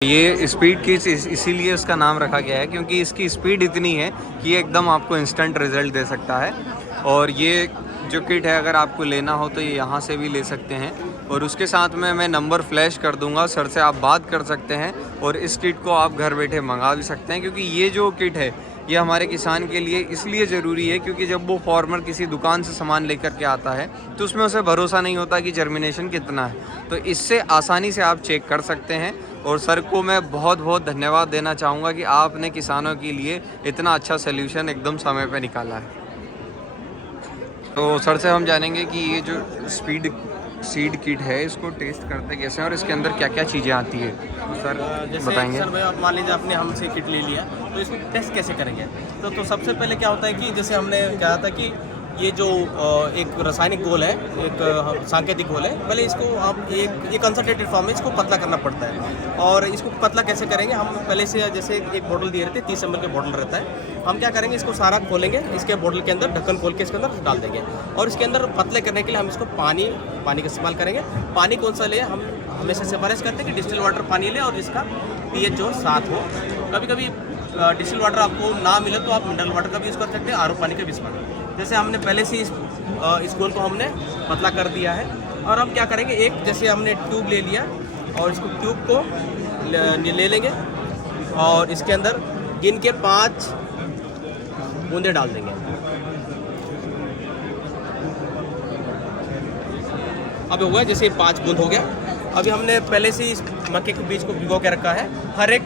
ये speed kit इसीलिए उसका नाम रखा गया है क्योंकि इसकी स्पीड इतनी है कि ये एकदम आपको इंस्टेंट रिज़ल्ट दे सकता है। और ये जो किट है अगर आपको लेना हो तो ये यहाँ से भी ले सकते हैं और उसके साथ में मैं नंबर फ्लैश कर दूंगा, सर से आप बात कर सकते हैं और इस किट को आप घर बैठे मंगा भी सकते हैं। क्योंकि ये जो किट है ये हमारे किसान के लिए इसलिए ज़रूरी है क्योंकि जब वो फार्मर किसी दुकान से सामान लेकर के आता है तो उसमें उसे भरोसा नहीं होता कि जर्मिनेशन कितना है। तो इससे आसानी से आप चेक कर सकते हैं और सर को मैं बहुत बहुत धन्यवाद देना चाहूँगा कि आपने किसानों के लिए इतना अच्छा सल्यूशन एकदम समय पे निकाला है। तो सर से हम जानेंगे कि ये जो सीड किट है इसको टेस्ट करते कैसे हैं और इसके अंदर क्या क्या चीज़ें आती है, सर जैसे बताएंगे। सर भाई आप मान लीजिए आपने हमसे किट ले लिया तो इसको टेस्ट कैसे करेंगे। तो सबसे पहले क्या होता है कि जैसे हमने कहा था कि ये जो एक रासायनिक घोल है, एक सांकेतिक घोल है, पहले इसको आप एक कंसंट्रेटेड फॉर्म में इसको पतला करना पड़ता है। और इसको पतला कैसे करेंगे, हम पहले से जैसे एक बोतल दिए रहते हैं, 30 ml का बोतल रहता है। हम क्या करेंगे, इसको सारा खोलेंगे, इसके बोतल के अंदर ढक्कन खोल के इसके अंदर डाल देंगे और इसके अंदर पतले करने के लिए हम इसको पानी का इस्तेमाल करेंगे। पानी कौन सा ले, हम हमेशा सिफारिश करते हैं कि डिस्टिल वाटर पानी ले और इसका pH जो 7 हो। कभी कभी डिस्टिल वाटर आपको ना मिले तो आप मिनरल वाटर का भी यूज़ कर सकते हैं, RO पानी का भी इस्तेमाल करें। जैसे हमने पहले से इस घोल को हमने पतला कर दिया है और हम क्या करेंगे, एक जैसे हमने ट्यूब ले लिया और इसको ट्यूब को ले लेंगे और इसके अंदर गिन के 5 बूंदे डाल देंगे। अब हो गया, जैसे 5 बूंद हो गया। अभी हमने पहले से इस मक्के के बीज को भिगो के रखा है। हर एक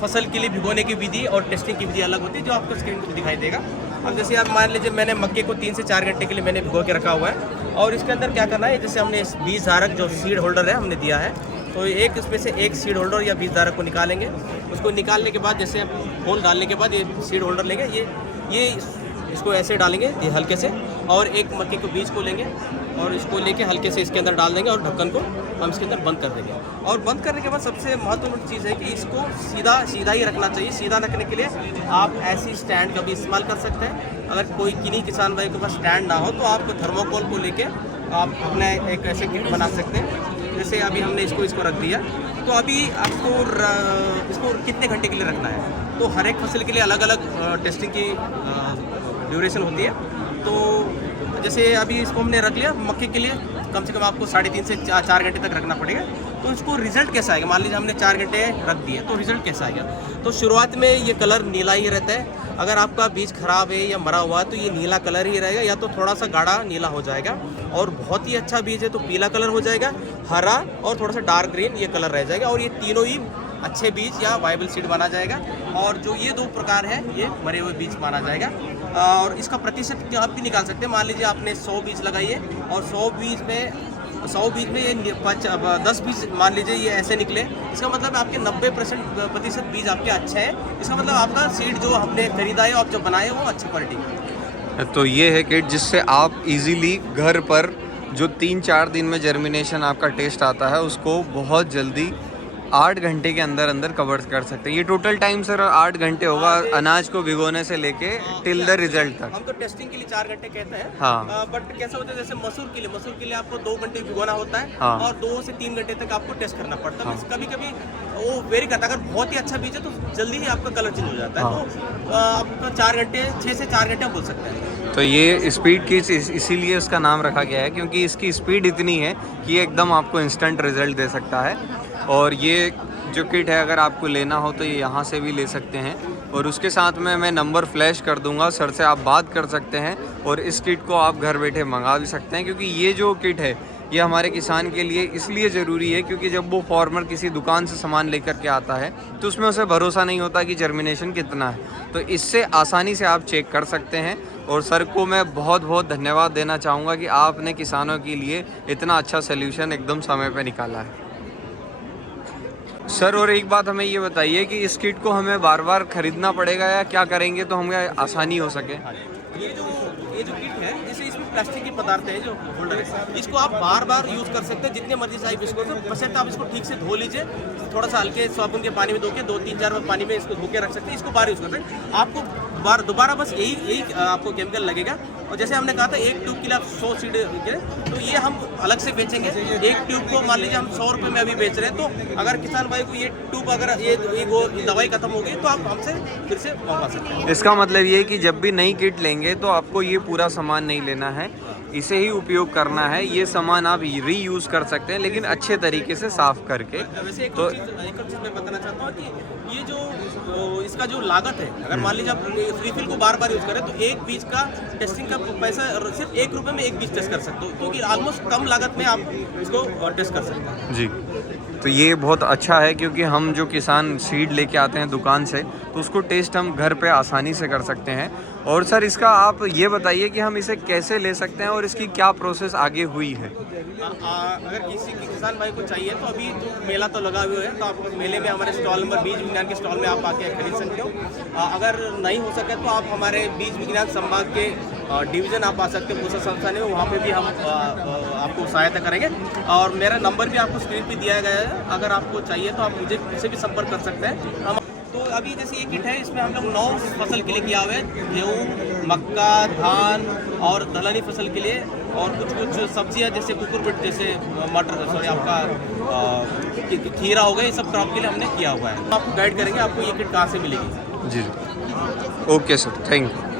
फसल के लिए भिगोने की विधि और टेस्टिंग की विधि अलग होती है जो आपको स्क्रीन पर दिखाई देगा। अब जैसे आप मान लीजिए मैंने मक्के को 3 से 4 घंटे के लिए मैंने भिगो के रखा हुआ है और इसके अंदर क्या करना है, जैसे हमने बीज धारक जो सीड होल्डर है हमने दिया है, तो एक इसमें से एक सीड होल्डर या बीज धारक को निकालेंगे। उसको निकालने के बाद जैसे होल डालने के बाद ये सीड होल्डर लेंगे, ये इसको ऐसे डालेंगे ये हल्के से, और एक मक्के के बीज को लेंगे और इसको लेके हल्के से इसके अंदर डाल देंगे और ढक्कन को हम इसके अंदर बंद कर देंगे। और बंद करने के बाद सबसे महत्वपूर्ण चीज़ है कि इसको सीधा ही रखना चाहिए। सीधा रखने के लिए आप ऐसी स्टैंड का भी इस्तेमाल कर सकते हैं। अगर कोई किन्हीं किसान भाई के पास स्टैंड ना हो तो आप थर्मोकोल को लेके आप अपना एक ऐसे किट बना सकते हैं। जैसे अभी हमने इसको रख दिया, तो अभी आपको इसको कितने घंटे के लिए रखना है, तो हर एक फसल के लिए अलग अलग टेस्टिंग की ड्यूरेशन होती है। तो जैसे अभी इसको हमने रख लिया, मक्के के लिए कम से कम आपको 3.5 से 4 घंटे तक रखना पड़ेगा। तो इसको रिजल्ट कैसा आएगा, मान लीजिए हमने 4 घंटे रख दिए तो रिजल्ट कैसा आएगा। तो शुरुआत में ये कलर नीला ही रहता है। अगर आपका बीज खराब है या मरा हुआ है तो ये नीला कलर ही रहेगा, या तो थोड़ा सा गाढ़ा नीला हो जाएगा, और बहुत ही अच्छा बीज है तो पीला कलर हो जाएगा, हरा और थोड़ा सा डार्क ग्रीन ये कलर रह जाएगा। और ये तीनों ही अच्छे बीज या वाइबल सीड माना जाएगा। और जो ये 2 प्रकार है ये मरे हुए बीज माना जाएगा। और इसका प्रतिशत आप भी निकाल सकते हैं। मान लीजिए आपने 100 बीज लगाइए और 100 बीज में ये 10 बीज मान लीजिए ये ऐसे निकले, इसका मतलब आपके 90% बीज आपके अच्छे हैं। इसका मतलब आपका सीड जो हमने खरीदा है और जो बनाए वो अच्छी क्वालिटी का। तो ये है किट जिससे आप इजीली घर पर जो 3-4 दिन में जर्मिनेशन आपका टेस्ट आता है उसको बहुत जल्दी 8 घंटे के अंदर अंदर कवर कर सकते हैं। ये टोटल टाइम सर 8 घंटे होगा अनाज को भिगोने से लेके टिल द रिजल्ट तक। हम तो टेस्टिंग के लिए 4 घंटे कहते हैं। हाँ। बट कैसा होता है, जैसे मसूर के लिए आपको 2 घंटे भिगोना होता है। हाँ। और 2 से 3 घंटे तक आपको टेस्ट करना पड़ता है। हाँ। कभी कभी वो वेरी करता है, अगर बहुत ही अच्छा बीज है तो जल्दी ही आपका कलर चेंज हो जाता है। हाँ। तो आपका 4 घंटे 6 से 4 घंटे आप बोल सकते हैं। तो ये स्पीड किट इसीलिए उसका नाम रखा गया है क्योंकि इसकी स्पीड इतनी है कि ये एकदम आपको इंस्टेंट रिजल्ट दे सकता है। और ये जो किट है अगर आपको लेना हो तो ये यहाँ से भी ले सकते हैं और उसके साथ में मैं नंबर फ्लैश कर दूंगा, सर से आप बात कर सकते हैं और इस किट को आप घर बैठे मंगा भी सकते हैं। क्योंकि ये जो किट है ये हमारे किसान के लिए इसलिए ज़रूरी है क्योंकि जब वो फार्मर किसी दुकान से सामान लेकर के आता है तो उसमें उसे भरोसा नहीं होता कि जर्मिनेशन कितना है। तो इससे आसानी से आप चेक कर सकते हैं और सर को मैं बहुत बहुत धन्यवाद देना चाहूँगा कि आपने किसानों के लिए इतना अच्छा सल्यूशन एकदम समय पर निकाला है। सर और एक बात हमें ये बताइए कि इस किट को हमें बार बार खरीदना पड़ेगा या क्या करेंगे तो हमें आसानी हो सके। ये जो किट है, जैसे इसमें प्लास्टिक की पदार्थ है जो होल्डर है, इसको आप बार बार यूज़ कर सकते हैं जितने मर्जी साइज इसको। तो बशर्ते आप इसको ठीक से धो लीजिए, थोड़ा सा हल्के साबुन के पानी में धो के 2-3-4 बार पानी में इसको धो के रख सकते हैं। इसको बार यूज़ करते हैं। आपको दोबारा बस यही आपको केमिकल लगेगा। और जैसे हमने कहा था 1 ट्यूब के लिए आप 100 सीड, तो ये हम अलग से बेचेंगे। 1 ट्यूब को मान लीजिए हम 100 रुपये में अभी बेच रहे हैं, तो अगर किसान भाई को ये ट्यूब अगर ये दवाई खत्म हो गई तो आप हमसे फिर से मंगवा सकते हैं। इसका मतलब ये है कि जब भी नई किट लेंगे तो आपको ये पूरा सामान नहीं लेना है, इसे ही उपयोग करना है। ये सामान आप रीयूज़ कर सकते हैं, लेकिन अच्छे तरीके से साफ़ करके। वैसे एक तो और चीज़ मैं बताना चाहता हूँ कि ये जो इसका जो लागत है, अगर मान लीजिए आप रिफिल को बार बार यूज़ करें तो एक बीज का टेस्टिंग का पैसा सिर्फ 1 रुपये में एक बीज टेस्ट कर सकते हो, क्योंकि ऑलमोस्ट कम लागत में आप इसको टेस्ट कर सकते हैं। जी, तो ये बहुत अच्छा है, क्योंकि हम जो किसान सीड लेके आते हैं दुकान से, तो उसको टेस्ट हम घर पे आसानी से कर सकते हैं। और सर, इसका आप ये बताइए कि हम इसे कैसे ले सकते हैं और इसकी क्या प्रोसेस आगे हुई है? अगर किसी किसान भाई को चाहिए तो अभी तो मेला तो लगा हुआ है, तो आप मेले में हमारे स्टॉल नंबर बीज विज्ञान के स्टॉल में आप आके खरीद सकते हो। अगर नहीं हो सके तो आप हमारे बीज विज्ञान संभाग के डिवीज़न आप आ सकते हो, पूसा संस्थान है, वहाँ पे भी हम आपको सहायता करेंगे। और मेरा नंबर भी आपको स्क्रीन पे दिया गया है, अगर आपको चाहिए तो आप मुझसे भी संपर्क कर सकते हैं। हम तो अभी जैसे ये किट है, इसमें हम लोग 9 फसल के लिए किया हुआ है, गेहूँ, मक्का, धान और दलहनी फसल के लिए, और कुछ सब्जियां जैसे कुकुरबिट, जैसे मटर, सॉरी आपका खीरा हो गया, ये सब क्रॉप के लिए हमने किया हुआ है। आपको गाइड करेंगे आपको ये किट कहाँ से मिलेगी। जी, ओके सर, थैंक यू।